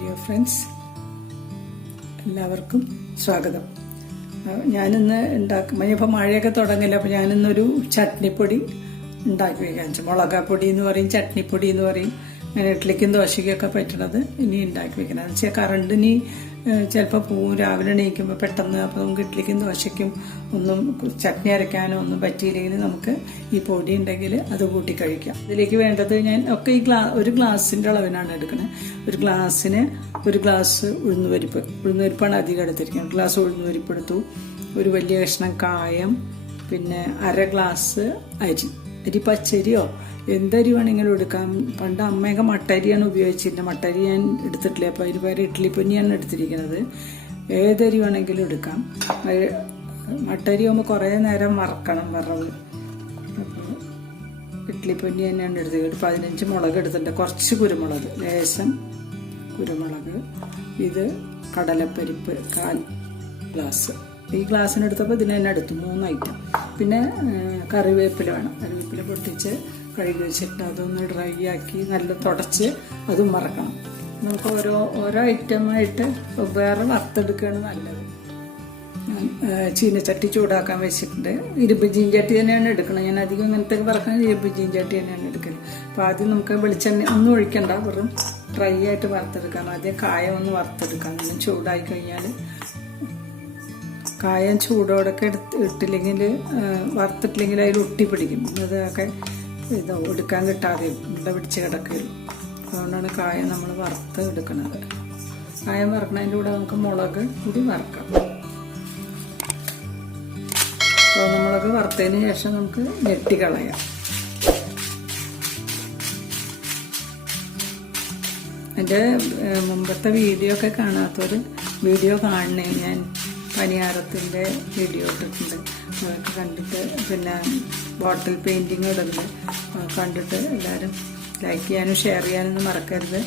Dear friends, എല്ലാവർക്കും സ്വാഗതം. ഞാനിന്ന് ഇപ്പോൾ മഴയൊക്കെ തുടങ്ങില്ല. അപ്പോൾ ഞാനിന്നൊരു ചട്നിപ്പൊടി ഉണ്ടാക്കി വയ്ക്കാൻ വെച്ചു. മുളകാപ്പൊടി എന്ന് പറയും, ചട്നിപ്പൊടി എന്ന് പറയും. അങ്ങനെ ഇഡ്ഡലിക്കും ദോശയ്ക്കൊക്കെ പറ്റണത് ഇനി ഉണ്ടാക്കി വെക്കണം. എന്ന് വെച്ചാൽ കറണ്ടിനി ചിലപ്പോൾ പോവും. രാവിലെ എണീക്കുമ്പോൾ പെട്ടെന്ന്. അപ്പോൾ നമുക്ക് ഇഡ്ഡലിക്കും ദോശയ്ക്കും ഒന്നും ചട്നി അരയ്ക്കാനോ ഒന്നും പറ്റിയില്ലെങ്കിൽ നമുക്ക് ഈ പൊടി ഉണ്ടെങ്കിൽ അത് കൂട്ടി കഴിക്കാം. ഇതിലേക്ക് വേണ്ടത് ഞാൻ ഒക്കെ ഒരു ഗ്ലാസിൻ്റെ അളവിനാണ് എടുക്കുന്നത്. ഒരു ഗ്ലാസ്സിന് ഒരു ഗ്ലാസ് ഉഴുന്നുപരിപ്പാണ് അധികം എടുത്തിരിക്കുന്നത്. ഗ്ലാസ് ഉഴുന്നുപരിപ്പ് എടുത്തു. ഒരു വലിയ കഷ്ണം കായം, പിന്നെ അര ഗ്ലാസ് അരി പച്ചരിയോ എന്തരി വേണമെങ്കിലും എടുക്കാം. പണ്ട് അമ്മയൊക്കെ മട്ടരിയാണ് ഉപയോഗിച്ചിരുന്നത്. മട്ടരി ഞാൻ എടുത്തിട്ടില്ല. അപ്പോൾ അതിന് പേര് ഇഡ്ഡലിപ്പൊന്നിയാണ് എടുത്തിരിക്കുന്നത്. ഏതരി വേണമെങ്കിലും എടുക്കാം. മട്ടരി ആകുമ്പോൾ കുറേ നേരം വറക്കണം, വറവ്. അപ്പോൾ ഇഡ്ഡലിപ്പൊന്നി തന്നെയാണ് എടുത്തത്. ഒരു 15 മുളക് എടുത്തിട്ടുണ്ട്. കുറച്ച് കുരുമുളക്, ലേശം കുരുമുളക്. ഇത് കടലപ്പരിപ്പ് 1/4 ഗ്ലാസ്. ഈ ഗ്ലാസ്സിനെടുത്തപ്പോൾ ഇതിന് തന്നെ എടുത്തു 3 ഐറ്റം. പിന്നെ കറിവേപ്പില വേണം. കറിവേപ്പില പൊട്ടിച്ച് കഴുകി വെച്ചിട്ട് അതൊന്ന് ഡ്രൈ ആക്കി നല്ല തുടച്ച് അതും വറക്കണം. നമുക്ക് ഓരോ ഐറ്റമായിട്ട് വേറെ വറുത്തെടുക്കുകയാണ് നല്ലത്. ചീനച്ചട്ടി ചൂടാക്കാൻ വെച്ചിട്ടുണ്ട്. ഇരുമ്പ് ചീഞ്ചട്ടി തന്നെയാണ് എടുക്കുന്നത്. ഞാൻ അധികം ഇങ്ങനത്തെ വറക്കാൻ ഇരുമ്പ് ചീഞ്ചട്ടി തന്നെയാണ് എടുക്കുന്നത്. അപ്പോൾ ആദ്യം നമുക്ക് വെളിച്ചെണ്ണ ഒന്നും ഒഴിക്കണ്ട, വെറും ഡ്രൈ ആയിട്ട് വറുത്തെടുക്കാം. ആദ്യം കായം ഒന്ന് വറുത്തെടുക്കാം. ഒന്ന് ചൂടായി കഴിഞ്ഞാൽ കായം ചൂടോടൊക്കെ ഇട്ടില്ലെങ്കിൽ വറുത്തിട്ടില്ലെങ്കിൽ അതിൽ ഒട്ടി പിടിക്കും. അതൊക്കെ എടുക്കാൻ കിട്ടാതെ ഉണ്ട പിടിച്ച് കിടക്കുകയുള്ളൂ. അതുകൊണ്ടാണ് കായം നമ്മൾ വറുത്ത് എടുക്കുന്നത്. കായം വറക്കണതിൻ്റെ കൂടെ നമുക്ക് മുളക് കൂടി വറക്കാം. മുളക് വറുത്തതിന് ശേഷം നമുക്ക് ഞെട്ടിക്കളയാം. എൻ്റെ മുമ്പത്തെ വീഡിയോ ഒക്കെ കാണാത്തൊരു വീഡിയോ കാണണേ. ഞാൻ പനിയാരത്തിൻ്റെ വീഡിയോ ഇട്ടിട്ടുണ്ട്. അതൊക്കെ കണ്ടിട്ട്, പിന്നെ ബോട്ടിൽ പെയിൻറ്റിങ് ഇടുന്നത് കണ്ടിട്ട് എല്ലാവരും ലൈക്ക് ചെയ്യാനും ഷെയർ ചെയ്യാനൊന്നും മറക്കരുത്.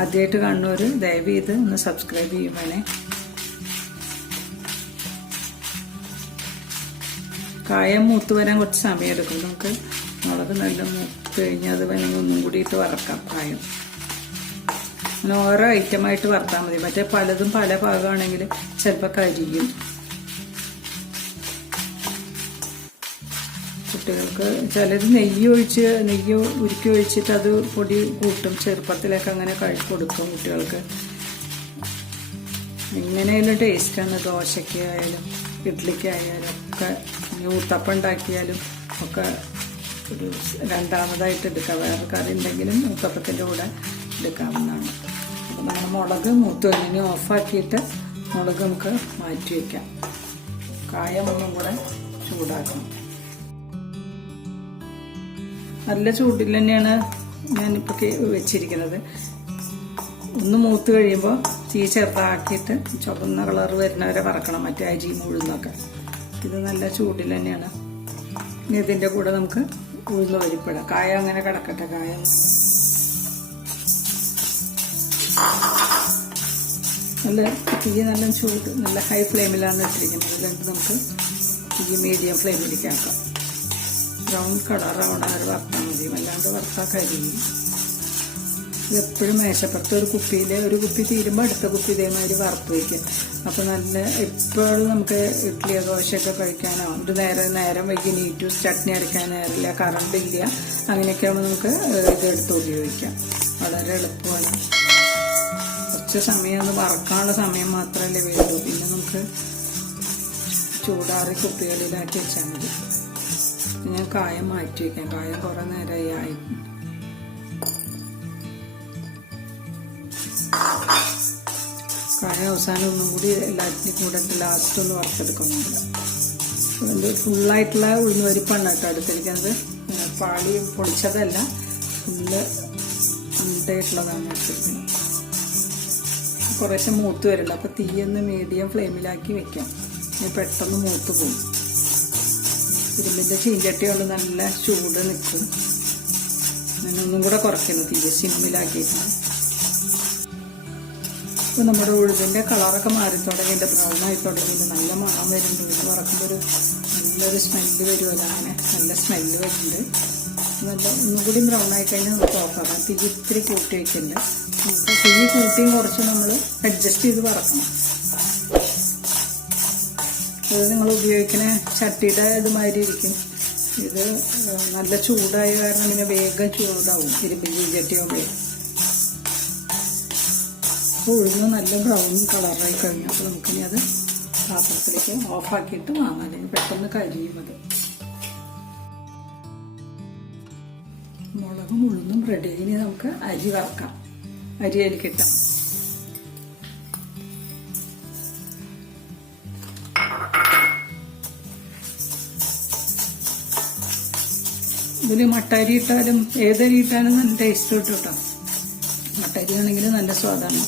ആദ്യമായിട്ട് കാണുന്നവർ ദയവ് ചെയ്ത് ഒന്ന് സബ്സ്ക്രൈബ് ചെയ്യും വേണേ. കായം മൂത്ത് വരാൻ കുറച്ച് സമയം എടുക്കും. നമുക്ക് മുളക് നല്ല മൂത്ത് കഴിഞ്ഞാൽ അത് വേണമെങ്കിൽ ഒന്നും കൂടി ഇട്ട് വറക്കാം കായം. അങ്ങനെ ഓരോ ഐറ്റമായിട്ട് വറുത്താൽ മതി. മറ്റേ പലതും പല ഭാഗമാണെങ്കിൽ ചിലപ്പോൾ കരിയും. കുട്ടികൾക്ക് ചിലർ നെയ്യ് ഉരുക്കി ഒഴിച്ചിട്ട് അത് പൊടി കൂട്ടും. ചെറുപ്പത്തിലൊക്കെ അങ്ങനെ കൊടുക്കും കുട്ടികൾക്ക്. എങ്ങനെയായാലും ടേസ്റ്റാണ്. ദോശയ്ക്ക് ആയാലും ഇഡ്ഡലിക്കായാലും ഒക്കെ, ഊത്തപ്പം ഉണ്ടാക്കിയാലും ഒക്കെ ഒരു രണ്ടാമതായിട്ട് എടുക്കാം. വേറെ കറി ഉണ്ടെങ്കിലും ഊത്തപ്പത്തിൻ്റെ കൂടെ എടുക്കാവുന്നതാണ്. അപ്പോൾ നമ്മൾ മുളക് മൂത്ത് കഴിഞ്ഞ് ഓഫാക്കിയിട്ട് മുളക് നമുക്ക് മാറ്റി വയ്ക്കാം. കായം ഒന്നും കൂടെ ചൂടാക്കണം. നല്ല ചൂടിൽ തന്നെയാണ് ഞാനിപ്പോൾ വെച്ചിരിക്കുന്നത്. ഒന്ന് മൂത്ത് കഴിയുമ്പോൾ തീ ചെറുതാക്കിയിട്ട് ചുവന്ന കളർ വരുന്നവരെ വറക്കണം. മറ്റേ അരി ഉഴുന്നൊക്കെ. ഇത് നല്ല ചൂടിൽ തന്നെയാണ്. ഇനി ഇതിൻ്റെ കൂടെ നമുക്ക് ഉഴുന്ന് പരിപ്പിടാം. കായം അങ്ങനെ കിടക്കട്ടെ. കായം നല്ല തീ നല്ല ചൂട്, നല്ല ഹൈ ഫ്ലെയിമിലാണ് ഇട്ടിരിക്കുന്നത്. അതുകൊണ്ട് നമുക്ക് തീ മീഡിയം ഫ്ലെയിമിലേക്ക് ആക്കാം. ബ്രൗൺ കളറാവണ വരെ വറുത്താൽ മതി. അല്ലാണ്ട് വറുത്താൽ കരിയും. ഇതെപ്പോഴും മേശപ്പുറത്ത് ഒരു കുപ്പി തീരുമ്പോൾ അടുത്ത കുപ്പി ഇതേമാതിരി വറുത്ത് വയ്ക്കുക. അപ്പോൾ നല്ല എപ്പോഴും നമുക്ക് ഇഡ്ഡലിയോ ദോശയൊക്കെ കഴിക്കാനോ ഒരു നേരം വൈകി നീറ്റു ചട്നി അരയ്ക്കാൻ നേരമില്ല, കറണ്ട് ഇല്ല, അങ്ങനെയൊക്കെ ആകുമ്പോൾ നമുക്ക് ഇതെടുത്ത് ഉപയോഗിക്കാം. വളരെ എളുപ്പമാണ്. കുറച്ച് സമയം ഒന്ന് വറക്കാനുള്ള സമയം മാത്രമല്ലേ വേണ്ടൂ. പിന്നെ നമുക്ക് ചൂടാറി കുപ്പികളിലാക്കി വെച്ചാൽ മതി. ഞാൻ കായം മാറ്റി വയ്ക്കാം. കായം കുറേ നേരമായി ആയി. കായം അവസാനം ഒന്നും കൂടി എല്ലാറ്റിനും കൂടെ ലാസ്റ്റ് ഒന്ന് വറുത്തെടുക്കുന്നുണ്ട്. അതുകൊണ്ട് ഫുള്ളായിട്ടുള്ള ഉഴുന്ന് പരിപ്പാണ് കേട്ടോ എടുത്തിരിക്കുന്നത്. പാളി പൊളിച്ചതല്ല, ഫുള്ള് ഉണ്ടായിട്ടുള്ളതാണ് എടുത്തിരിക്കുന്നത്. കുറേശ്ശെ മൂത്ത് വരില്ല. അപ്പോൾ തീയൊന്ന് മീഡിയം ഫ്ലെയിമിലാക്കി വെക്കാം. ഞാൻ പെട്ടെന്ന് മൂത്ത് പോകും. ഇരുമ്പിൻ്റെ ചീഞ്ചട്ടി കൊണ്ട് നല്ല ചൂട് നിൽക്കും. ഞാനൊന്നും കൂടെ കുറയ്ക്കുന്നു. തീയെ സിമ്മിലാക്കിയിട്ടാണ്. ഇപ്പോൾ നമ്മുടെ ഉഴുതിൻ്റെ കളറൊക്കെ മാറി തുടങ്ങിയിട്ട് ബ്രൗണായി തുടങ്ങിയിട്ട് നല്ല മണം വരുന്നുണ്ട്. ഉഴുന്ന് വറക്കുമ്പോൾ നല്ലൊരു സ്മെല്ല് വരുമല്ലോ. അങ്ങനെ നല്ല സ്മെല്ല് വരുന്നുണ്ട്. നല്ല ഒന്നും കൂടി ബ്രൗൺ ആയി കഴിഞ്ഞാൽ നമുക്ക് ഓഫാക്കാം. തീ ഇത്തിരി കൂട്ടി വയ്ക്കണ്ട. നമുക്ക് തീ കൂട്ടിയും കുറച്ച് നമ്മൾ അഡ്ജസ്റ്റ് ചെയ്ത് വറക്കണം. ഇത് നിങ്ങൾ ഉപയോഗിക്കുന്ന ചട്ടിയുടെ ഇതുമാതിരി ഇരിക്കും. ഇത് നല്ല ചൂടായ കാരണം പിന്നെ വേഗം ചൂടാവും ഇരുമ്പിൻ ചീഞ്ചട്ടിയാകുമ്പോൾ. ഉഴുന്ന് നല്ല ബ്രൗൺ കളറായി കഴിഞ്ഞു. അപ്പോൾ നമുക്കിനി അത് പാത്രത്തിലേക്ക് ഓഫാക്കിയിട്ട് വാങ്ങാം, അല്ലെങ്കിൽ പെട്ടെന്ന് കരിയും അത്. മുളകും ഉഴുന്നും റെഡി. ഇനി നമുക്ക് അരി വറക്കാം. അരി അതിലേക്കിട്ടാം. ഇതിൽ മട്ടരി ഇട്ടാലും ഏതരി ഇട്ടാലും നല്ല ടേസ്റ്റ് കിട്ടും കേട്ടോ. മട്ടരി ആണെങ്കിൽ നല്ല സ്വാദാണ്.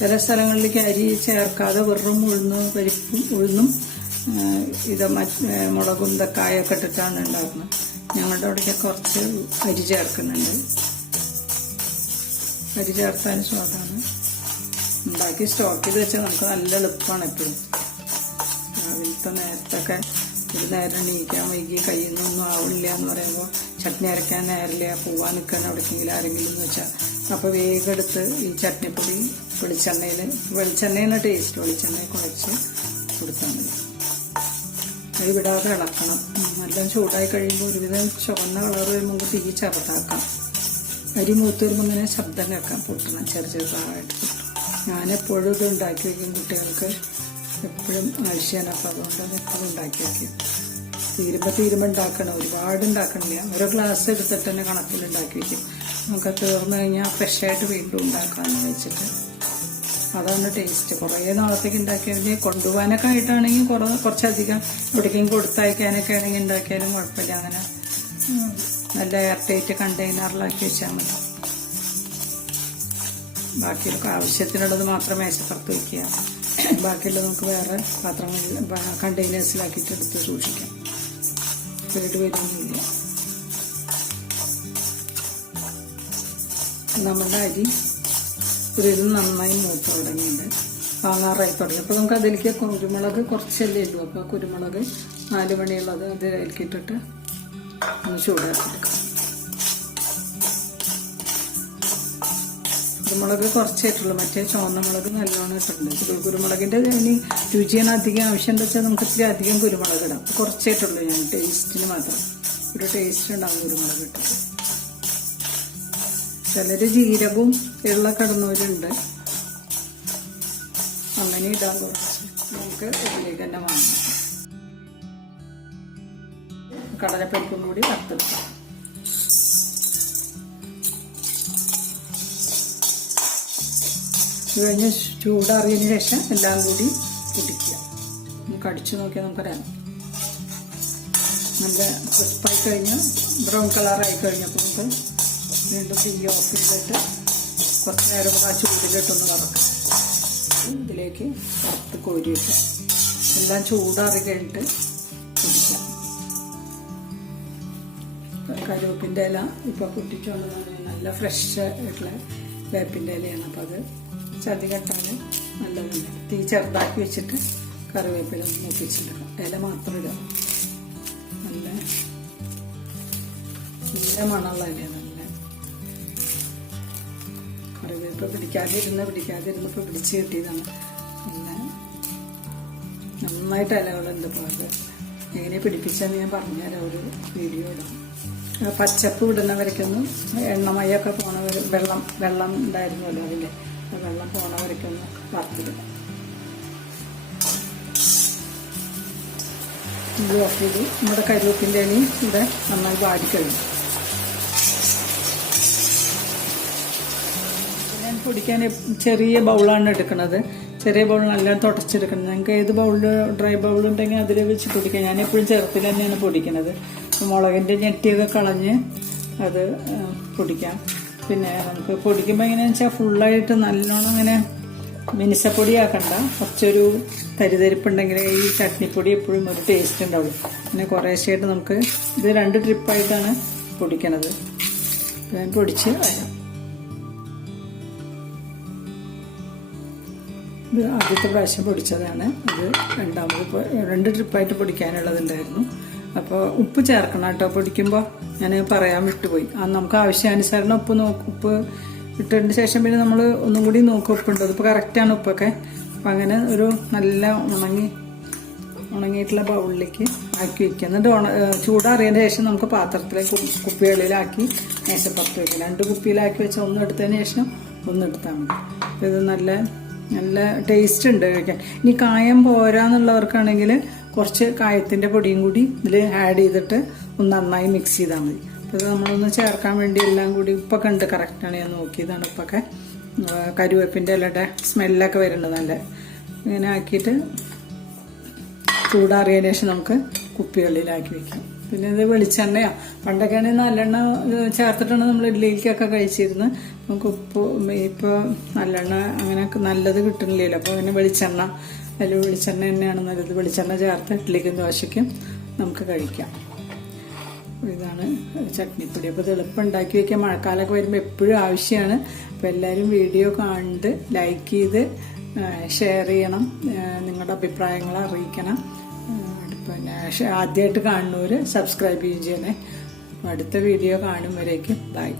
ചില സ്ഥലങ്ങളിലേക്ക് അരി ചേർക്കാതെ വെറും ഉഴുന്നും ഇത് മുളകും തക്കായൊക്കെ ഇട്ടിട്ടാണ് ഉണ്ടാക്കുന്നത്. ഞങ്ങളുടെ അവിടേക്ക് കുറച്ച് അരി ചേർക്കുന്നുണ്ട്. അരി ചേർത്താലും സ്വാദാണ്. ഉണ്ടാക്കി സ്റ്റോക്ക് ചെയ്ത് വെച്ചാൽ നമുക്ക് നല്ല എളുപ്പമാണ്. എപ്പോഴും രാവിലത്തെ നേരത്തൊക്കെ ഒരു നേരം എണീക്കാൻ വൈകി കയ്യിൽ നിന്നൊന്നും ആവില്ല എന്ന് പറയുമ്പോൾ ചട്നി അരയ്ക്കാൻ നേരില്ല, പോവാൻ നിൽക്കാൻ എവിടേക്കെങ്കിലും ആരെങ്കിലും എന്ന് വെച്ചാൽ അപ്പോൾ വേഗം എടുത്ത് ഈ ചട്നിപ്പൊടി വെളിച്ചെണ്ണയാണ് ടേസ്റ്റ്. വെളിച്ചെണ്ണയിൽ കുഴച്ച് കൊടുത്താൽ മതി. കൈ വിടാതെ ഇളക്കണം. നല്ല ചൂടായി കഴിയുമ്പോൾ ഒരുവിധം ചുവന്ന കളർ വരുമ്പോൾ തീ ചെറുതാക്കാം. അരി മൂത്ത് വരുമ്പോൾ ഇങ്ങനെ ശബ്ദം കേൾക്കാം, പൊട്ടണം ചെറുതായിട്ട്. ഞാനെപ്പോഴും ഇത് ഉണ്ടാക്കി വയ്ക്കും. കുട്ടികൾക്ക് എപ്പോഴും ആവശ്യമാണ്. അപ്പോൾ അതുകൊണ്ട് എപ്പോഴും ഉണ്ടാക്കി വയ്ക്കും. തീരുമ്പോൾ ഉണ്ടാക്കണം. ഒരുപാട് ഉണ്ടാക്കണില്ല. ഓരോ ഗ്ലാസ് എടുത്തിട്ട് തന്നെ കണക്കിലുണ്ടാക്കി വയ്ക്കും. നമുക്ക് തീർന്നു കഴിഞ്ഞാൽ ഫ്രഷായിട്ട് വീണ്ടും ഉണ്ടാക്കാമെന്ന് വെച്ചിട്ട്. അതാണ് ടേസ്റ്റ്. കുറേ നാളത്തേക്ക് ഉണ്ടാക്കിയാൽ കൊണ്ടുപോകാനൊക്കെ ആയിട്ടാണെങ്കിൽ കുറച്ചധികം എവിടേക്കും കൊടുത്തയക്കാനൊക്കെ ആണെങ്കിൽ ഉണ്ടാക്കിയാലും കുഴപ്പമില്ല. അങ്ങനെ നല്ല എയർടൈറ്റ് കണ്ടെയ്നറിലാക്കി വെച്ചാൽ മതി. ബാക്കിയൊക്കെ ആവശ്യത്തിനുള്ളത് മാത്രം മേശപ്പുറത്ത് വയ്ക്കുക. ബാക്കിയുള്ളത് നമുക്ക് വേറെ പാത്രങ്ങളിൽ കണ്ടെയ്നേഴ്സിലാക്കിയിട്ട് എടുത്ത് സൂക്ഷിക്കാം. കേട് വരുന്നില്ല. നമ്മുടെ അരി ഒരു നന്നായി മൂത്ത് തുടങ്ങിയിട്ടുണ്ട്. വാങ്ങാറായി തുടങ്ങി. അപ്പോൾ നമുക്ക് അതിലേക്ക് കുരുമുളക് കുറച്ചല്ലേ ഉള്ളൂ. അപ്പോൾ കുരുമുളക് 4 മണിയുള്ളത് അത് അതിലേക്കിട്ടിട്ട് ഒന്ന് ചൂടാക്കിയെടുക്കാം. കുരുമുളക് കുറച്ചായിട്ടുള്ളൂ. മറ്റേ ചുവന്ന മുളക് നല്ലോണം ഇട്ടിട്ടുണ്ട്. കുരുമുളകിൻ്റെ ഇനി രുചിയാണ് അധികം ആവശ്യം എന്താ വെച്ചാൽ നമുക്ക് ഇത്തിരി അധികം കുരുമുളക് ഇടാം. കുറച്ചായിട്ടുള്ളൂ ഞാൻ ടേസ്റ്റിന് മാത്രം. ഒരു ടേസ്റ്റ് ഉണ്ടാകും കുരുമുളക് ഇട്ടിട്ട്. ചിലർ ജീരകവും വെള്ളമൊക്കെ ഇടുന്നവരുണ്ട്. അങ്ങനെ ഇടാൻ കുറച്ച് നമുക്ക് ഇതിലേക്ക് തന്നെ വാങ്ങാം. കടലപ്പരിപ്പും കൂടി വറുത്തെടുക്കാം. ഇത് കഴിഞ്ഞ് ചൂടാറിയതിന് ശേഷം എല്ലാം കൂടി പൊടിക്കുക. നമുക്ക് അടിച്ചു നോക്കിയാൽ നമുക്കറിയാം. നല്ല ക്രിസ്പായി കഴിഞ്ഞ് ബ്രൗൺ കളറായി കഴിഞ്ഞപ്പോൾ നമുക്ക് വീണ്ടും തീ ഓഫ് ചെയ്തിട്ട് കുറച്ച് നേരം ആ ചൂടിലിട്ടൊന്ന് വറക്കാം. ഇതിലേക്ക് വറുത്ത് കോരിയിട്ട് എല്ലാം ചൂടാറി കഴിഞ്ഞിട്ട് പൊടിക്കാം. കരുവേപ്പിൻ്റെ ഇല ഇപ്പോൾ പൊട്ടിച്ചുകൊണ്ട് നല്ല ഫ്രഷ് ആയിട്ടുള്ള വേപ്പിൻ്റെ ഇലയാണ്. അപ്പോൾ അത് ചതി കെട്ടാൽ നല്ലതല്ല. തീ ചെറുതാക്കി വെച്ചിട്ട് കറിവേപ്പില നോക്കിച്ചിട്ടുണ്ടാക്കാം. ഇല മാത്രം ഇടാം. നല്ല മണമുള്ള ഇലയാണ്. നല്ല കറിവേപ്പ് പിടിക്കാതിരുന്നപ്പോൾ പിടിച്ച് കിട്ടിയതാണ്. പിന്നെ നന്നായിട്ട് ഇലകളുണ്ട്. ഇപ്പോൾ അത് എങ്ങനെ പിടിപ്പിച്ചെന്ന് ഞാൻ പറഞ്ഞുതരാം. ഒരു വീഡിയോ ഇടാം. പച്ചപ്പ് ഇടുന്നവരൊക്കൊന്നും എണ്ണമയൊക്കെ പോണവർ വെള്ളം ഉണ്ടായിരുന്നല്ലോ അതിൻ്റെ വെള്ളം പോണവരൊക്കൊന്ന് വറുത്തിടുക. ഇത് ഓഫ് ചെയ്ത് നമ്മുടെ കരുവേപ്പിൻ്റെ ഇലയും ഇവിടെ നന്നായി വാടിക്കഴിഞ്ഞു. ഞാൻ പൊടിക്കാൻ ചെറിയ ബൗളാണ് എടുക്കുന്നത്. ചെറിയ ബൗൾ നല്ല തുടച്ചെടുക്കുന്നത്. നിങ്ങൾക്ക് ഏത് ബൗളിൽ ഡ്രൈ ബൗളുണ്ടെങ്കിൽ അതിൽ വെച്ച് പൊടിക്കാം. ഞാനെപ്പോഴും ചെറുത്തിൽ തന്നെയാണ് പൊടിക്കുന്നത്. മുളകിൻ്റെ ഞെട്ടിയൊക്കെ കളഞ്ഞ് അത് പൊടിക്കാം. പിന്നെ നമുക്ക് പൊടിക്കുമ്പോൾ എങ്ങനെയാണെന്ന് വെച്ചാൽ ഫുള്ളായിട്ട് നല്ലോണം ഇങ്ങനെ മിനുസപ്പൊടിയാക്കണ്ട. കുറച്ചൊരു തരിതരിപ്പുണ്ടെങ്കിൽ ഈ ചട്നിപ്പൊടി എപ്പോഴും ഒരു ടേസ്റ്റ് ഉണ്ടാവും. പിന്നെ കുറേശ്ശായിട്ട് നമുക്ക് ഇത് 2 ട്രിപ്പായിട്ടാണ് പൊടിക്കണത്. ഞാൻ പൊടിച്ച് വരാം. ഇത് ആദ്യത്തെ പ്രാവശ്യം പൊടിച്ചതാണ്. അത് 2 ട്രിപ്പായിട്ട് പൊടിക്കാനുള്ളതുണ്ടായിരുന്നു. അപ്പോൾ ഉപ്പ് ചേർക്കണം കേട്ടോ. പൊടിക്കുമ്പോൾ ഞാൻ പറയാൻ വിട്ടുപോയി. നമുക്ക് ആവശ്യാനുസരണം ഉപ്പ് ഇട്ടതിന് ശേഷം പിന്നെ നമ്മൾ ഒന്നും കൂടി നോക്കും ഉപ്പുണ്ട്. അതിപ്പോൾ കറക്റ്റാണ് ഉപ്പൊക്കെ. അപ്പം അങ്ങനെ ഒരു നല്ല ഉണങ്ങിയിട്ടുള്ള ബൗളിലേക്ക് ആക്കി വെക്കുക. എന്നിട്ട് ചൂടാറിയതിന് ശേഷം നമുക്ക് പാത്രത്തിലേക്ക് കുപ്പികളിലാക്കി മേശപ്പുറത്ത് വയ്ക്കുക. 2 കുപ്പിയിലാക്കി വെച്ച് ഒന്ന് എടുത്തതിന് ശേഷം ഒന്ന് എടുത്താൽ മതി. അപ്പോൾ ഇത് നല്ല ടേസ്റ്റ് ഉണ്ട് കഴിക്കാൻ. ഇനി കായം പോരാന്നുള്ളവർക്കാണെങ്കിൽ കുറച്ച് കായത്തിൻ്റെ പൊടിയും കൂടി ഇതിൽ ആഡ് ചെയ്തിട്ട് ഒന്ന് നന്നായി മിക്സ് ചെയ്താൽ മതി. അപ്പോൾ ഇത് നമ്മളൊന്ന് ചേർക്കാൻ വേണ്ടി എല്ലാം കൂടി ഉപ്പൊക്കെ ഉണ്ട്, കറക്റ്റാണ്. ഞാൻ നോക്കിയതാണ് ഉപ്പൊക്കെ. കരുവേപ്പിൻ്റെ ഇലയുടെ സ്മെല്ലൊക്കെ വരുന്നുണ്ട് നല്ല. ഇങ്ങനെ ആക്കിയിട്ട് ചൂടാറിയതിന് ശേഷം നമുക്ക് കുപ്പികളിലാക്കി വെക്കാം. പിന്നെ ഇത് വെളിച്ചെണ്ണയോ പണ്ടൊക്കെയാണെങ്കിൽ നല്ലെണ്ണ ചേർത്തിട്ടാണ് നമ്മൾ ഇഡ്ഡലിക്കൊക്കെ കഴിച്ചിരുന്നത്. നമുക്ക് ഇപ്പോൾ നല്ലെണ്ണ അങ്ങനെ നല്ലത് കിട്ടുന്നില്ലല്ലോ. അപ്പോൾ പിന്നെ വെളിച്ചെണ്ണ തന്നെയാണ് നല്ലത്. വെളിച്ചെണ്ണ ചേർത്ത് ഇഡ്ഡലിക്കും ദോശയ്ക്കും നമുക്ക് കഴിക്കാം. ഇതാണ് ചട്നിപ്പൊടി. അപ്പോൾ ഇത് എളുപ്പം ഉണ്ടാക്കി വയ്ക്കാം. മഴക്കാലമൊക്കെ വരുമ്പോൾ എപ്പോഴും ആവശ്യമാണ്. അപ്പോൾ എല്ലാവരും വീഡിയോ കണ്ട് ലൈക്ക് ചെയ്ത് ഷെയർ ചെയ്യണം. നിങ്ങളുടെ അഭിപ്രായങ്ങൾ അറിയിക്കണം. പിന്നെ ആദ്യമായിട്ട് കാണുന്നവർ സബ്സ്ക്രൈബ് ചെയ്യണേ. അടുത്ത വീഡിയോ കാണും വരേക്കും ബൈ.